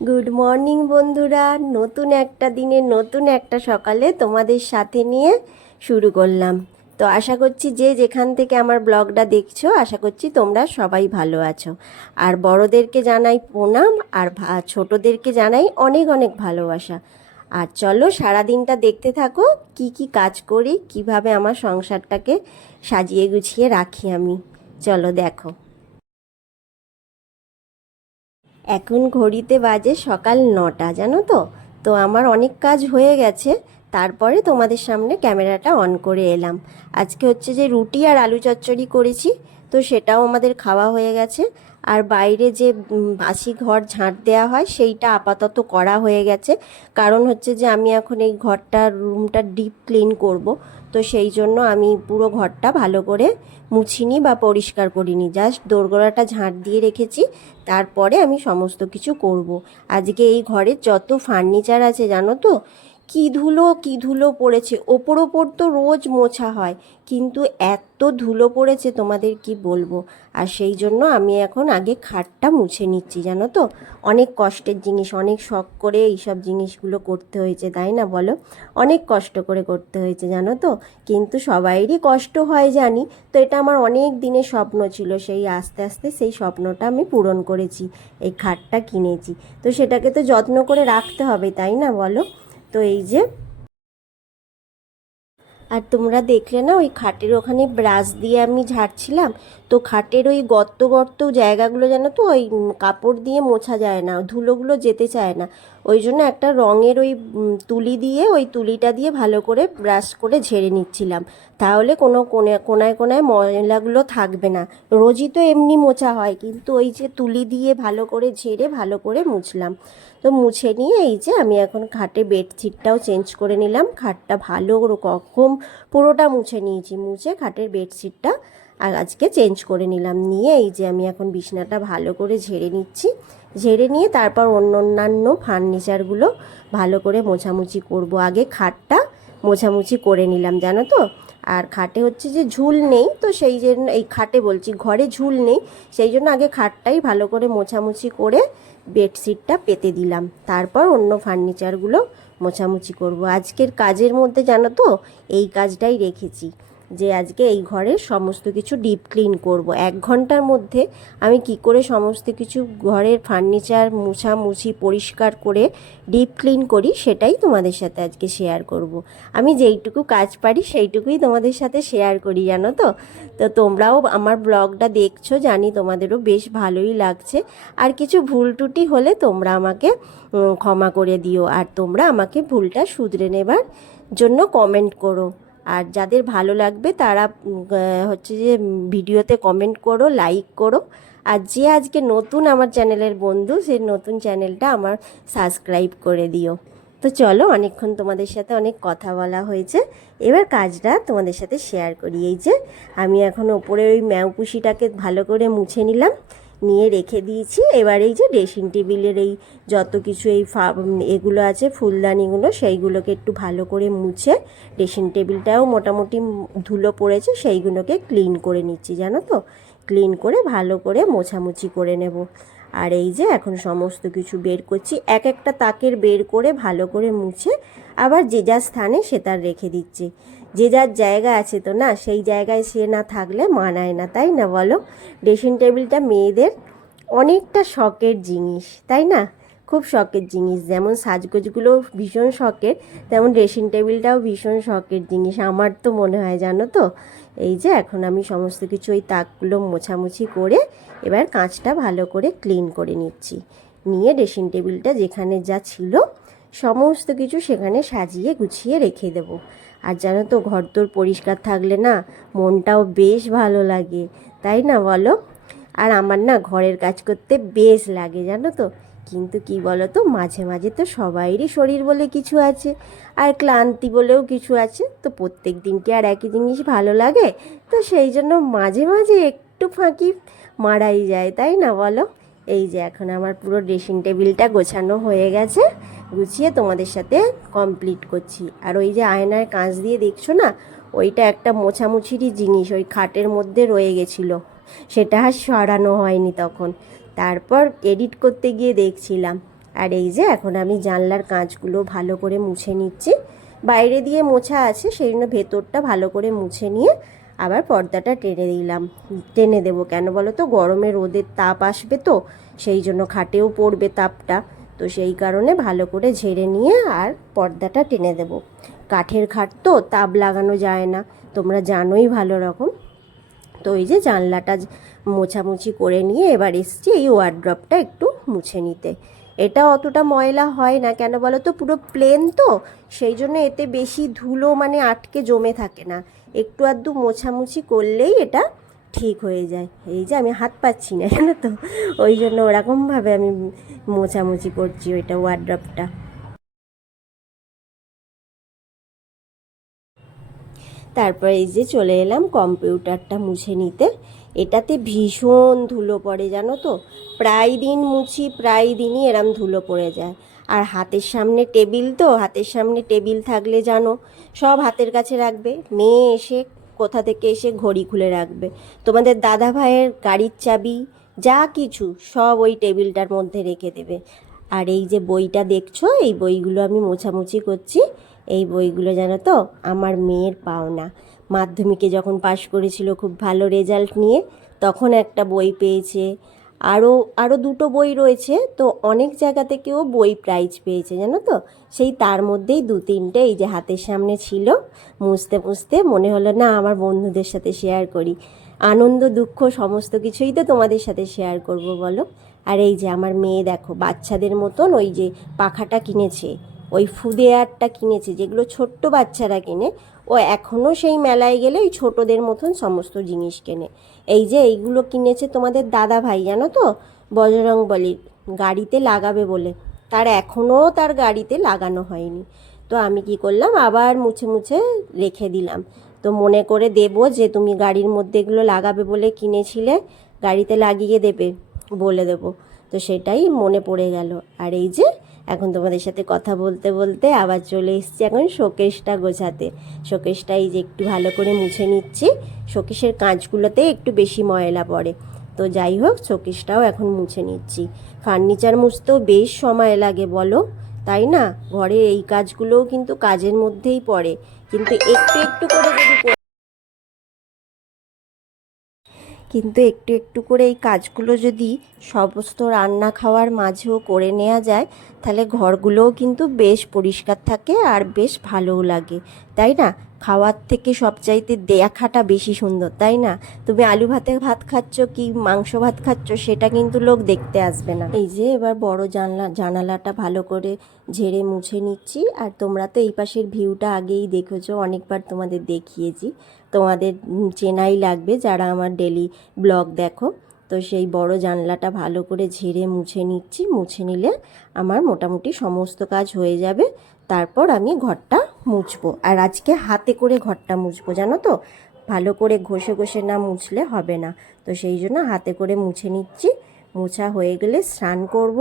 Good morning বন্ধুরা। নতুন একটা দিনে, নতুন একটা সকালে তোমাদের সাথে নিয়ে শুরু করলাম। তো আশা করছি যে যেখান থেকে আমার ব্লগটা দেখছ, আশা করছি তোমরা সবাই ভালো আছো। আর বড়োদেরকে জানাই প্রণাম আর ছোটদেরকে জানাই অনেক অনেক ভালোবাসা। আর চলো সারাদিনটা দেখতে থাকো, কি কি কাজ করি, কীভাবে আমার সংসারটাকে সাজিয়ে গুছিয়ে রাখি আমি। চলো দেখো। এখন ঘড়িতে বাজে সকাল নটা, জানো তো? তো আমার অনেক কাজ হয়ে গেছে, তারপরে তোমাদের সামনে ক্যামেরাটা অন করে এলাম। আজকে হচ্ছে যে রুটি আর আলু চচ্চড়ি করেছি, তো সেটাও আমাদের খাওয়া হয়ে গেছে। আর বাইরে যে বাসি ঘর ঝাঁট দেওয়া হয়, সেইটা আপাতত করা হয়ে গেছে। কারণ হচ্ছে যে আমি এখন এই ঘরটা রুমটা ডিপ ক্লিন করব। তো সেই জন্য আমি পুরো ঘরটা ভালো করে মুছিনি বা পরিষ্কার করিনি জাস্ট দোরগোড়াটা ঝাঁট দিয়ে রেখেছি, তারপরে আমি সমস্ত কিছু করব। আজকে এই ঘরের যত ফার্নিচার আছে, জানো তো কি ধুলো কি ধুলো পড়েছে? ওপর ওপর তো রোজ মোছা হয়, কিন্তু এত ধুলো পড়েছে তোমাদের কি বলব? আর সেই জন্য আমি এখন আগে খাটটা মুছে নিচ্ছি, জানো তো? অনেক কষ্টের জিনিস, অনেক শখ করে এইসব জিনিসগুলো করতে হয়েছে, তাই না বলো? অনেক কষ্ট করে করতে হয়েছে, জানো তো? কিন্তু সবাইরই কষ্ট হয়, জানি? তো এটা আমার অনেক দিনের স্বপ্ন ছিল, সেই আস্তে আস্তে সেই স্বপ্নটা আমি পূরণ করেছি, এই খাটটা কিনেছি। তো সেটাকে তো যত্ন করে রাখতে হবে, তাই না বলো? তো এই যে। আর তোমরা দেখলে না, ওই খাটের ওখানে ব্রাশ দিয়ে আমি ঝাড়ছিলাম। তো খাটের ওই গর্ত গর্ত জায়গাগুলো যেন তো ওই কাপড় দিয়ে মোছা যায় না, ধুলোগুলো যেতে চায় না। ওই জন্য একটা রঙের ওই তুলি দিয়ে, ওই তুলিটা দিয়ে ভালো করে ব্রাশ করে ঝেড়ে নিচ্ছিলাম। তাহলে কোনো কোনে কোনায় কোনায় ময়লাগুলো থাকবে না। রোজই তো এমনি মোছা হয়, কিন্তু ওই যে তুলি দিয়ে ভালো করে ঝেড়ে ভালো করে মুছলাম। তো মুছে নিয়ে এই যে আমি এখন খাটে বেডশিটটাও চেঞ্জ করে নিলাম। খাটটা ভালো রকম পুরোটা মুছে নিয়েছি। মুছে খাটের বেডশিটটা আর আজকে চেঞ্জ করে নিলাম। নিয়ে এই যে আমি এখন বিছনাটা ভালো করে ঝেড়ে নিচ্ছি। ঝেড়ে নিয়ে তারপর অন্য অন্যান্য ফার্নিচারগুলো ভালো করে মোছামুছি করব। আগে খাটটা মোছামুছি করে নিলাম, জানো তো? আর খাটে হচ্ছে যে ঝুল নেই, তো সেই জন্য এই খাটে বলছি, ঘরে ঝুল নেই, সেই জন্য আগে খাটটাই ভালো করে মোছামুছি করে বেডশিটটা পেতে দিলাম। তারপর অন্য ফার্নিচারগুলো মোছামুছি করব। আজকের কাজের মধ্যে, জানো তো? এই কাজটাই রেখেছি। যে আজকে এই ঘরের সমস্ত কিছু ডিপ ক্লিন করব। এক ঘণ্টার মধ্যে আমি কি করে সমস্ত কিছু ঘরের ফার্নিচার মুছামুছি পরিষ্কার করে ডিপ ক্লিন করি সেটাই তোমাদের সাথে আজকে শেয়ার করব। আমি যেইটুকু কাজ পারি সেইটুকুই তোমাদের সাথে শেয়ার করি, জানো তো? তো তোমরাও আমার ব্লগটা দেখছ, জানি তোমাদেরও বেশ ভালোই লাগছে। আর কিছু ভুল ত্রুটি হলে তোমরা আমাকে ক্ষমা করে দিও। আর তোমরা আমাকে ভুলটা শুধরে নেবার জন্য কমেন্ট করো। আর যাদের ভালো লাগবে তারা হচ্ছে যে ভিডিওতে কমেন্ট করো লাইক করো। আর যে আজকে নতুন আমার চ্যানেলের বন্ধু সেই নতুন চ্যানেলটা আমার সাবস্ক্রাইব করে দিও। তো চলো, অনেকক্ষণ তোমাদের সাথে অনেক কথা বলা হয়েছে। এবার কাজটা তোমাদের সাথে শেয়ার করি। এই যে, আমি এখন ওপরে ওই ম্যাউপুষিটাকে ভালো করে মুছে নিলাম। নিয়ে রেখে দিয়েছি। এবার এই যে ড্রেসিং টেবিলের এই যত কিছু এই এগুলো আছে, ফুলদানিগুলো, সেইগুলোকে একটু ভালো করে মুছে ড্রেসিং টেবিলটাও মোটামুটি ধুলো পড়েছে, সেইগুলোকে ক্লিন করে নিচ্ছি, জানো তো? ক্লিন করে ভালো করে মোছামুছি করে নেব। আর এই যে এখন সমস্ত কিছু বের করছি, এক একটা তাকের বের করে ভালো করে মুছে আবার যে যার স্থানে সে তার রেখে দিচ্ছে। যে যার জায়গা আছে তো না, সেই জায়গায় সে না থাকলে মানায় না, তাই না বলো? ড্রেসিং টেবিলটা মেয়েদের অনেকটা শখের জিনিস, তাই না? খুব শখের জিনিস, যেমন সাজগোজগুলো ভীষণ শখের, তেমন ড্রেসিং টেবিলটাও ভীষণ শখের জিনিস, আমার তো মনে হয় জানো তো? এই যে এখন আমি সমস্ত কিছু ওই তাকগুলো মোছামুছি করে এবার কাঁচটা ভালো করে ক্লিন করে নিচ্ছি। নিয়ে ড্রেসিং টেবিলটা যেখানে যা ছিল সমস্ত কিছু সেখানে সাজিয়ে গুছিয়ে রেখে দেবো। আর জানো তো, ঘরদোর পরিষ্কার থাকলে না মনটাও বেশ ভালো লাগে, তাই না বলো? আর আমার না ঘরের কাজ করতে বেশ লাগে, জানো তো। কিন্তু কি বলো তো মাঝে মাঝে তো সবাইরই শরীর বলে কিছু আছে, আর ক্লান্তি বলেও কিছু আছে। তো প্রত্যেক দিন কি আর একই জিনিস ভালো লাগে? তো সেই জন্য মাঝে মাঝে একটু ফাঁকি মারাই যায়, তাই না বলো? এই যে এখন আমার পুরো ড্রেসিং টেবিলটা গোছানো হয়ে গেছে। গুছিয়ে তোমাদের সাথে কমপ্লিট করছি। আর ওই যে আয়নার কাঁচ দিয়ে দেখছ না? ওইটা একটা মোছামুছিরই জিনিস, ওই খাটের মধ্যে রয়ে গেছিল। সেটা আর সরানো হয়নি তখন। তারপর এডিট করতে গিয়ে দেখছিলাম। আর এই যে এখন আমি জানলার কাঁচগুলো ভালো করে মুছে নিচ্ছি। বাইরে দিয়ে মোছা আছে, সেই জন্য ভেতরটা ভালো করে মুছে নিয়ে আবার পর্দাটা টেনে দিলাম টেনে দেবো কেন বলো তো? গরমে রোদের তাপ আসবে তো, সেই জন্য খাটেও পড়বে তাপটা। তো সেই কারণে ভালো করে ঝেড়ে নিয়ে আর পর্দাটা টেনে দেব। কাঠের খাট তো তাপ লাগানো যায় না। তোমরা জানোই ভালো রকম। তো এই যে জানলাটা মোছামুছি করে নিয়ে এবার এসছি এই ওয়ার্ড্রপটা একটু মুছে নিতে। এটা অতটা ময়লা হয় না, কেন বলো তো পুরো প্লেন তো, সেই জন্য এতে বেশি ধুলো মানে আটকে জমে থাকে না। একটু আধটু মোছামুছি করলেই এটা ঠিক হয়ে যায়। এই যে আমি হাত পাচ্ছি না, জানো তো? ওই জন্য ওরকমভাবে আমি মোছামুছি করছি ওইটা ওয়ার্ড্রপটা তারপর এই যে চলে এলাম কম্পিউটারটা মুছে নিতে। এটাতে ভীষণ ধুলো পড়ে, জানো তো? প্রায় দিন মুছি, প্রায় দিনই এরম ধুলো পড়ে যায়। আর হাতের সামনে টেবিল তো, হাতের সামনে টেবিল থাকলে জানো, সব হাতের কাছে রাখবে। মেয়ে এসে কোথা থেকে এসে ঘড়ি খুলে রাখবে। তোমাদের দাদা ভাইয়ের গাড়ির চাবি, যা কিছু, সব ওই টেবিলটার মধ্যে রেখে দেবে। আর এই যে বইটা দেখছ, এই বইগুলো আমি মোছামুছি করছি। এই বইগুলো জানো তো, আমার মেয়ের পাওনা। মাধ্যমিকে যখন পাশ করেছিল খুব ভালো রেজাল্ট নিয়ে, তখন একটা বই পেয়েছে। আরও আরও দুটো বই রয়েছে, তো অনেক জায়গা থেকেও বই প্রাইজ পেয়েছে, জানো তো? সেই তার মধ্যেই দু তিনটে এই যে হাতের সামনে ছিল। মুছতে মুছতে মনে হলো, না, আমার বন্ধুদের সাথে শেয়ার করি। আনন্দ, দুঃখ, সমস্ত কিছুই তো তোমাদের সাথে শেয়ার করব, বলো? আর এই যে আমার মেয়ে দেখো, বাচ্চাদের মতন ওই যে পাখাটা কিনেছে, ওই ফুদেয়ারটা কিনেছে, যেগুলো ছোট্ট বাচ্চারা কেনে ও এখনও সেই মেলায় গেলে ওই ছোটদের মতন সমস্ত জিনিস কেনে। এই যে এইগুলো কিনেছে তোমাদের দাদা ভাই, জানো তো? বজরং বলি গাড়িতে লাগাবে বলে। তার এখনও তার গাড়িতে লাগানো হয়নি। তো আমি কি করলাম, আবার মুছে মুছে রেখে দিলাম। তো মনে করে দেবো যে তুমি গাড়ির মধ্যে এগুলো লাগাবে বলে কিনেছিলে, গাড়িতে লাগিয়ে দেবে বলে দেবো। তো সেটাই মনে পড়ে গেল। আর এই যে এখন তোমাদের সাথে কথা বলতে বলতে আবার চলে এসেছি এখন শোকেশটা গোছাতে। শোকেশটা এই যে একটু ভালো করে মুছে নিচ্ছি। শোকেশের কাঁচগুলোতে একটু বেশি ময়লা পড়ে। তো যাই হোক, শোকেশটাও এখন মুছে নিচ্ছি। ফার্নিচার মুছতেও বেশ সময় লাগে বলো, তাই না? ঘরের এই কাজগুলোও কিন্তু কাজের মধ্যেই পড়ে। কিন্তু একটু একটু করে যদি কিন্তু একটু একটু করে এই কাজগুলো যদি সমস্ত রান্না খাওয়ার মাঝেও করে নেওয়া যায়, তাহলে ঘরগুলোও কিন্তু বেশ পরিষ্কার থাকে আর বেশ ভালোও লাগে। তাই না? খাওয়ার থেকে সবচাইতে দেখাটা বেশি সুন্দর, তাই না? তুমি আলু ভাতে ভাত খাচ্ছ কি মাংস ভাত খাচ্ছ সেটা কিন্তু লোক দেখতে আসবে না। এই যে এবার বড় জানলা, জানালাটা ভালো করে ঝেড়ে মুছে নিচ্ছি আর তোমরা তো এই পাশের ভিউটা আগেই দেখেছ, অনেকবার তোমাদের দেখিয়েছি। তোমাদের চেনাই লাগবে যারা আমার ডেলি ব্লগ দেখো। তো সেই বড় জানলাটা ভালো করে ঝেড়ে মুছে নিচ্ছি। মুছে নিলে আমার মোটামুটি সমস্ত কাজ হয়ে যাবে। তারপর আমি ঘরটা মুছবো। আর আজকে হাতে করে ঘরটা মুছবো, জানো তো? ভালো করে ঘষে ঘষে না মুছলে হবে না। তো সেই জন্য হাতে করে মুছে নিচ্ছি। মোছা হয়ে গেলে স্নান করব,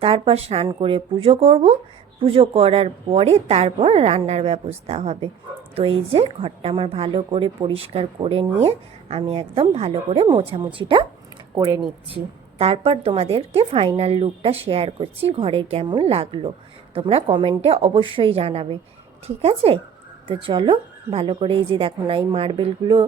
তারপর স্নান করে পুজো করব। পুজো করার পরে তারপর রান্নার ব্যবস্থা হবে। তো এই যে ঘরটা আমার ভালো করে পরিষ্কার করে নিয়ে আমি একদম ভালো করে মোছামুছিটা করে নিচ্ছি। তারপর তোমাদেরকে ফাইনাল লুকটা শেয়ার করছি, ঘরের কেমন লাগল। তোমরা কমেন্টে অবশ্যই জানাবে। ঠিক আছে? তো চলো, ভালো করে এই যে দেখো না, এই মার্বেলগুলো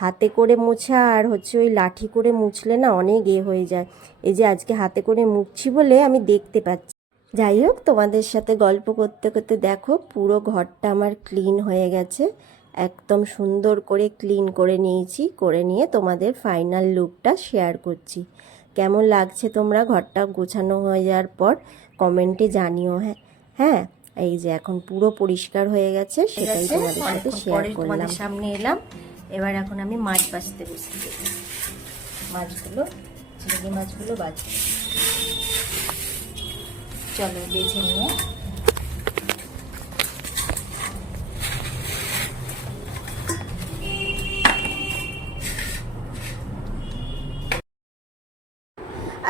হাতে করে মোছা, আর হচ্ছে ওই লাঠি করে মুছলে না অনেক এ হয়ে যায়। এই যে আজকে হাতে করে মুছছি বলে আমি দেখতে পাচ্ছি। যাই হোক, তোমাদের সাথে গল্প করতে করতে দেখো, পুরো ঘরটা আমার ক্লিন হয়ে গেছে। একদম সুন্দর করে ক্লিন করে নিয়েছি করে নিয়ে তোমাদের ফাইনাল লুকটা শেয়ার করছি। কেমন লাগছে তোমরা ঘরটা গোছানো হয়ে যাওয়ার পর কমেন্টে জানিও হ্যাঁ। হ্যাঁ এই যে এখন পুরো পরিষ্কার হয়ে গেছে সেটাই তোমাদের সাথে শেয়ার করলাম। সামনে এলাম। এবার এখন আমি মাছ বাছতে বসছি মাছগুলো চিংড়ি মাছগুলো বাছবো চলো বেছে নিয়ে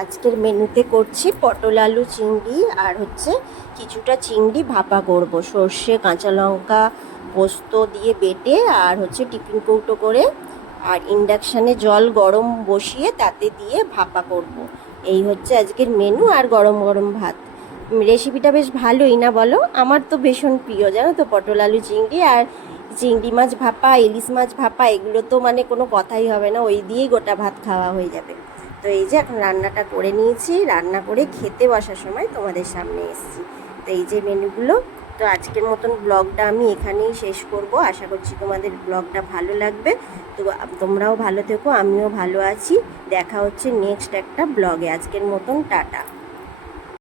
আজকের মেনুতে করছি পটল আলু চিংড়ি আর হচ্ছে কিছুটা চিংড়ি ভাপা করব। সর্ষে, কাঁচা লঙ্কা পোস্ত দিয়ে বেটে আর হচ্ছে টিফিন কৌটো করে আর ইন্ডাকশানে জল গরম বসিয়ে তাতে দিয়ে ভাপা করব। এই হচ্ছে আজকের মেনু আর গরম গরম ভাত। রেসিপিটা বেশ ভালোই না বলো? আমার তো ভীষণ প্রিয়, জানো তো? পটল আলু চিংড়ি আর চিংড়ি মাছ ভাপা, ইলিশ মাছ ভাপা, এগুলো তো মানে কোনো কথাই হবে না, ওই দিয়েই গোটা ভাত খাওয়া হয়ে যাবে। তো এই যে এখন রান্নাটা করে নিয়েছি, রান্না করে খেতে বসার সময় তোমাদের সামনে এসেছি। তো এই যে মেনুগুলো, তো আজকের মতন ব্লগটা আমি এখানেই শেষ করব। আশা করছি তোমাদের ব্লগটা ভালো লাগবে। তো তোমরাও ভালো থেকো, আমিও ভালো আছি। দেখা হচ্ছে নেক্সট একটা ব্লগে। আজকের মতন টাটা।